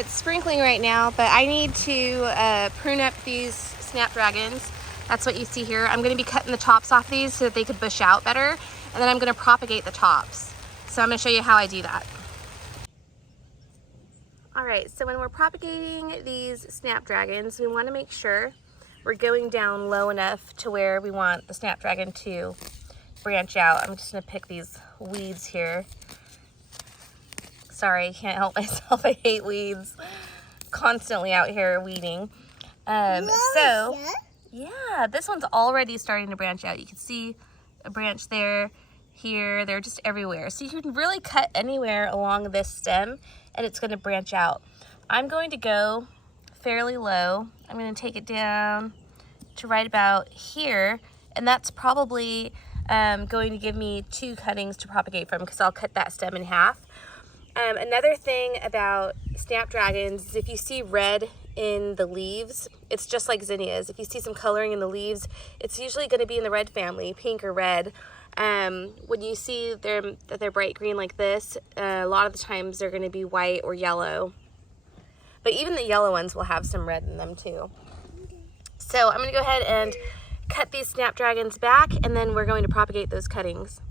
It's sprinkling right now, but I need to prune up these Snapdragons. That's what you see here. I'm gonna be cutting the tops off these so that they could bush out better, and then I'm gonna propagate the tops. So I'm gonna show you how I do that. All right, so when we're propagating these Snapdragons, we wanna make sure we're going down low enough to where we want the Snapdragon to branch out. I'm just gonna pick these weeds here. Sorry, I can't help myself. I hate weeds. Constantly out here weeding. So, yeah, this one's already starting to branch out. You can see a branch there, here, they're just everywhere. So you can really cut anywhere along this stem and it's gonna branch out. I'm going to go fairly low. I'm gonna take it down to right about here, and that's probably going to give me 2 cuttings to propagate from, because I'll cut that stem in half. Another thing about Snapdragons is if you see red in the leaves, it's just like zinnias. If you see some coloring in the leaves, it's usually going to be in the red family, pink or red. When you see that they're bright green like this, a lot of the times they're going to be white or yellow. But even the yellow ones will have some red in them too. So I'm going to go ahead and cut these Snapdragons back, and then we're going to propagate those cuttings.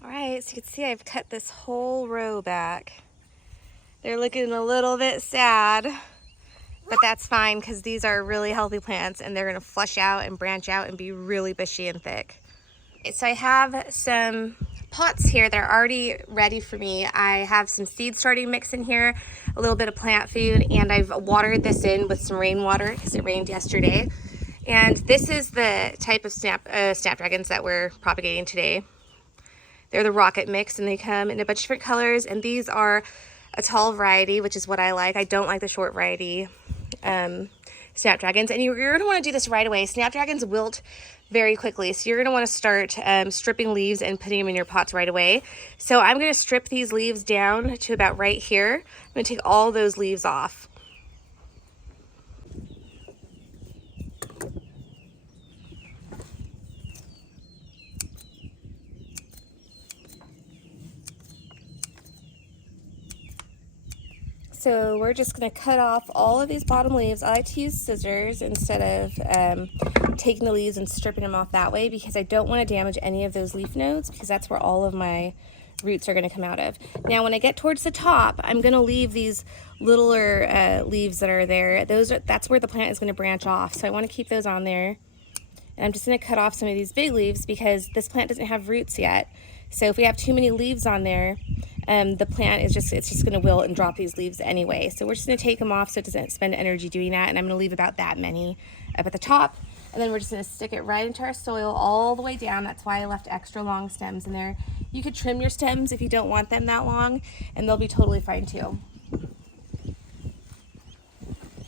All right, so you can see I've cut this whole row back. They're looking a little bit sad, but that's fine because these are really healthy plants and they're gonna flush out and branch out and be really bushy and thick. So I have some pots here that are already ready for me. I have some seed starting mix in here, a little bit of plant food, and I've watered this in with some rainwater because it rained yesterday. And this is the type of Snapdragons that we're propagating today. They're the rocket mix, and they come in a bunch of different colors, and these are a tall variety, which is what I like. I don't like the short variety Snapdragons, and you're going to want to do this right away. Snapdragons wilt very quickly, so you're going to want to start stripping leaves and putting them in your pots right away. So I'm going to strip these leaves down to about right here. I'm going to take all those leaves off. So we're just going to cut off all of these bottom leaves. I like to use scissors instead of taking the leaves and stripping them off that way, because I don't want to damage any of those leaf nodes, because that's where all of my roots are going to come out of. Now when I get towards the top, I'm going to leave these littler leaves that are there. That's where the plant is going to branch off, so I want to keep those on there. And I'm just going to cut off some of these big leaves because this plant doesn't have roots yet. So if we have too many leaves on there, the plant is just going to wilt and drop these leaves anyway. So we're just going to take them off so it doesn't spend energy doing that. And I'm going to leave about that many up at the top. And then we're just going to stick it right into our soil all the way down. That's why I left extra long stems in there. You could trim your stems if you don't want them that long, and they'll be totally fine too.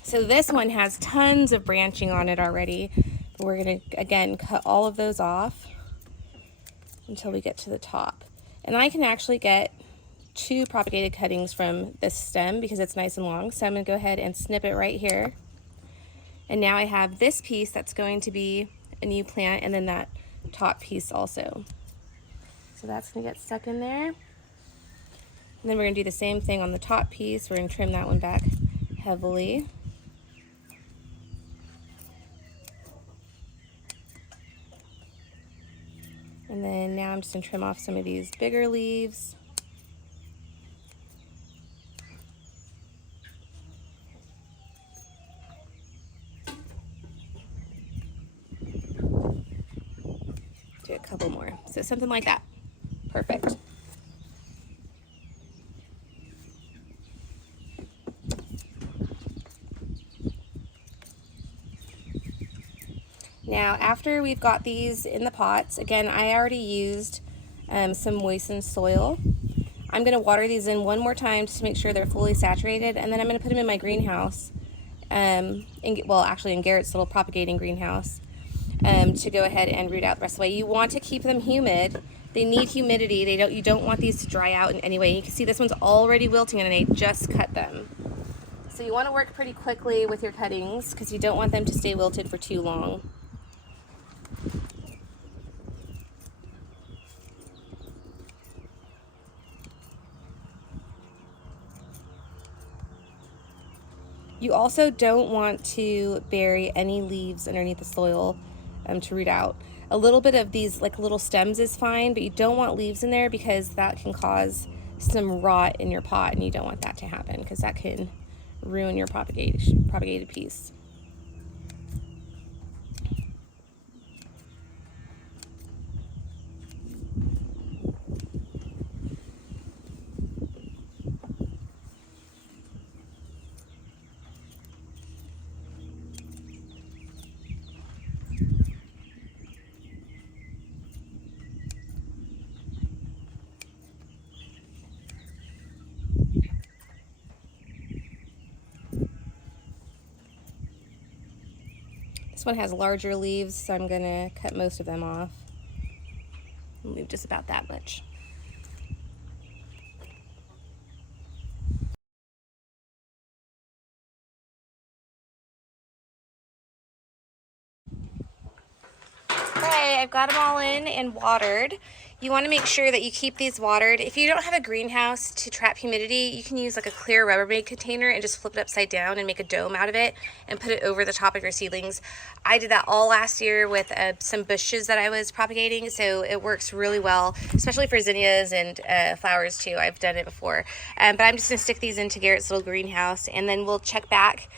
So this one has tons of branching on it already. But we're going to, again, cut all of those off until we get to the top. And I can actually get 2 propagated cuttings from this stem because it's nice and long. So I'm going to go ahead and snip it right here. And now I have this piece that's going to be a new plant, and then that top piece also. So that's going to get stuck in there. And then we're going to do the same thing on the top piece. We're going to trim that one back heavily. And then now I'm just going to trim off some of these bigger leaves. Do a couple more. So something like that. Perfect. Now, after we've got these in the pots, again, I already used some moistened soil. I'm going to water these in one more time just to make sure they're fully saturated, and then I'm going to put them in my greenhouse, well, actually in Garrett's little propagating greenhouse, to go ahead and root out the rest of the way. You want to keep them humid. They need humidity. You don't want these to dry out in any way. You can see this one's already wilting and I just cut them. So you want to work pretty quickly with your cuttings because you don't want them to stay wilted for too long. You also don't want to bury any leaves underneath the soil to root out. A little bit of these like little stems is fine, but you don't want leaves in there because that can cause some rot in your pot, and you don't want that to happen because that can ruin your propagated piece. This one has larger leaves, so I'm gonna cut most of them off. I'll leave just about that much. Okay, I've got them all in and watered. You want to make sure that you keep these watered. If you don't have a greenhouse to trap humidity, you can use like a clear Rubbermaid container and just flip it upside down and make a dome out of it and put it over the top of your seedlings. I did that all last year with some bushes that I was propagating, so it works really well, especially for zinnias and flowers too. I've done it before. But I'm just going to stick these into Garrett's little greenhouse, and then we'll check back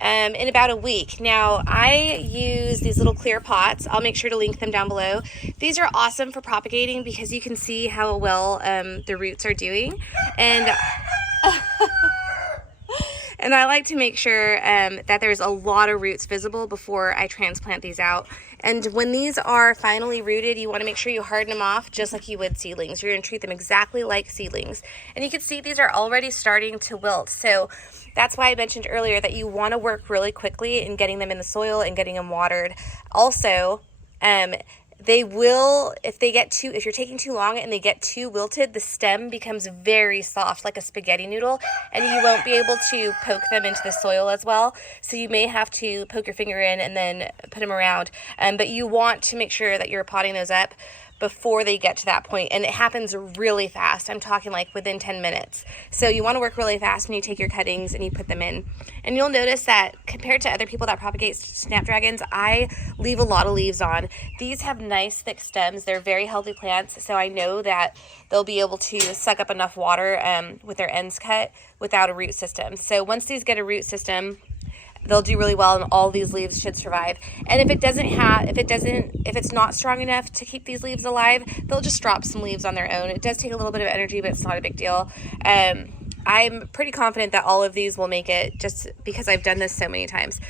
in about a week. Now, I use these little clear pots. I'll make sure to link them down below. These are awesome for propagating because you can see how well the roots are doing. And and I like to make sure that there's a lot of roots visible before I transplant these out. And when these are finally rooted, you want to make sure you harden them off just like you would seedlings. You're going to treat them exactly like seedlings. And you can see these are already starting to wilt. So that's why I mentioned earlier that you want to work really quickly in getting them in the soil and getting them watered. Also, they will, if you're taking too long and they get too wilted, the stem becomes very soft, like a spaghetti noodle, and you won't be able to poke them into the soil as well. So you may have to poke your finger in and then put them around. But you want to make sure that you're potting those up before they get to that point, and it happens really fast. I'm talking like within 10 minutes. So you want to work really fast when you take your cuttings and you put them in. And you'll notice that compared to other people that propagate Snapdragons, I leave a lot of leaves on. These have nice thick stems. They're very healthy plants, so I know that they'll be able to suck up enough water with their ends cut without a root system. So once these get a root system, they'll do really well, and all these leaves should survive. And if it's not strong enough to keep these leaves alive, they'll just drop some leaves on their own. It does take a little bit of energy, but it's not a big deal. I'm pretty confident that all of these will make it just because I've done this so many times.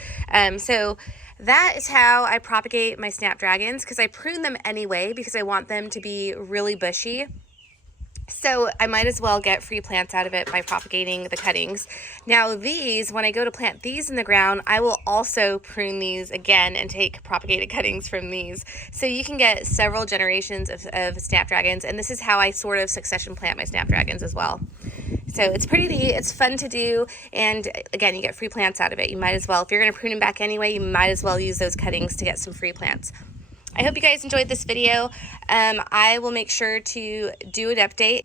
So that is how I propagate my Snapdragons, because I prune them anyway because I want them to be really bushy. So I might as well get free plants out of it by propagating the cuttings. Now these, when I go to plant these in the ground, I will also prune these again and take propagated cuttings from these. So you can get several generations of Snapdragons, and this is how I sort of succession plant my Snapdragons as well. So it's pretty neat, it's fun to do, and again, you get free plants out of it. You might as well, if you're going to prune them back anyway, you might as well use those cuttings to get some free plants. I hope you guys enjoyed this video. I will make sure to do an update.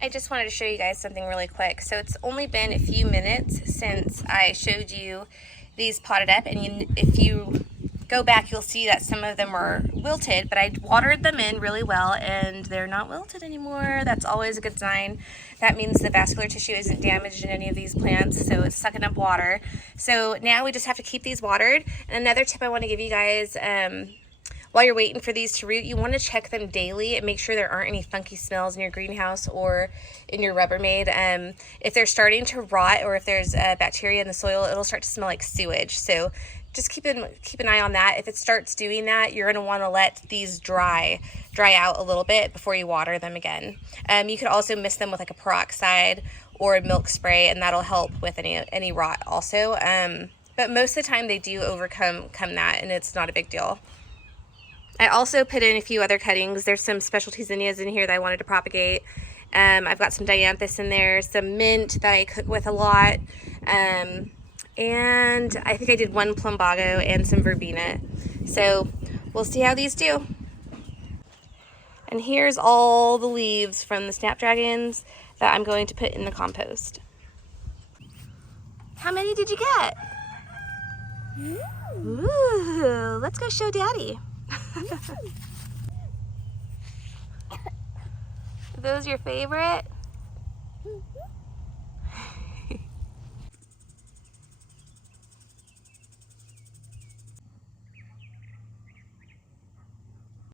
I just wanted to show you guys something really quick. So it's only been a few minutes since I showed you these potted up, and if you go back, you'll see that some of them were wilted, but I watered them in really well and they're not wilted anymore. That's always a good sign. That means the vascular tissue isn't damaged in any of these plants, so it's sucking up water. So now we just have to keep these watered. And another tip I want to give you guys, while you're waiting for these to root, you want to check them daily and make sure there aren't any funky smells in your greenhouse or in your Rubbermaid. If they're starting to rot or if there's bacteria in the soil, it'll start to smell like sewage. So just keep an eye on that. If it starts doing that, you're going to want to let these dry out a little bit before you water them again. You could also mist them with like a peroxide or a milk spray, and that'll help with any rot also. But most of the time they do overcome that, and it's not a big deal. I also put in a few other cuttings. There's some specialty zinnias in here that I wanted to propagate. I've got some dianthus in there, some mint that I cook with a lot. And I think I did one plumbago and some verbena. So we'll see how these do. And here's all the leaves from the Snapdragons that I'm going to put in the compost. How many did you get? Ooh, let's go show Daddy. Are those your favorite?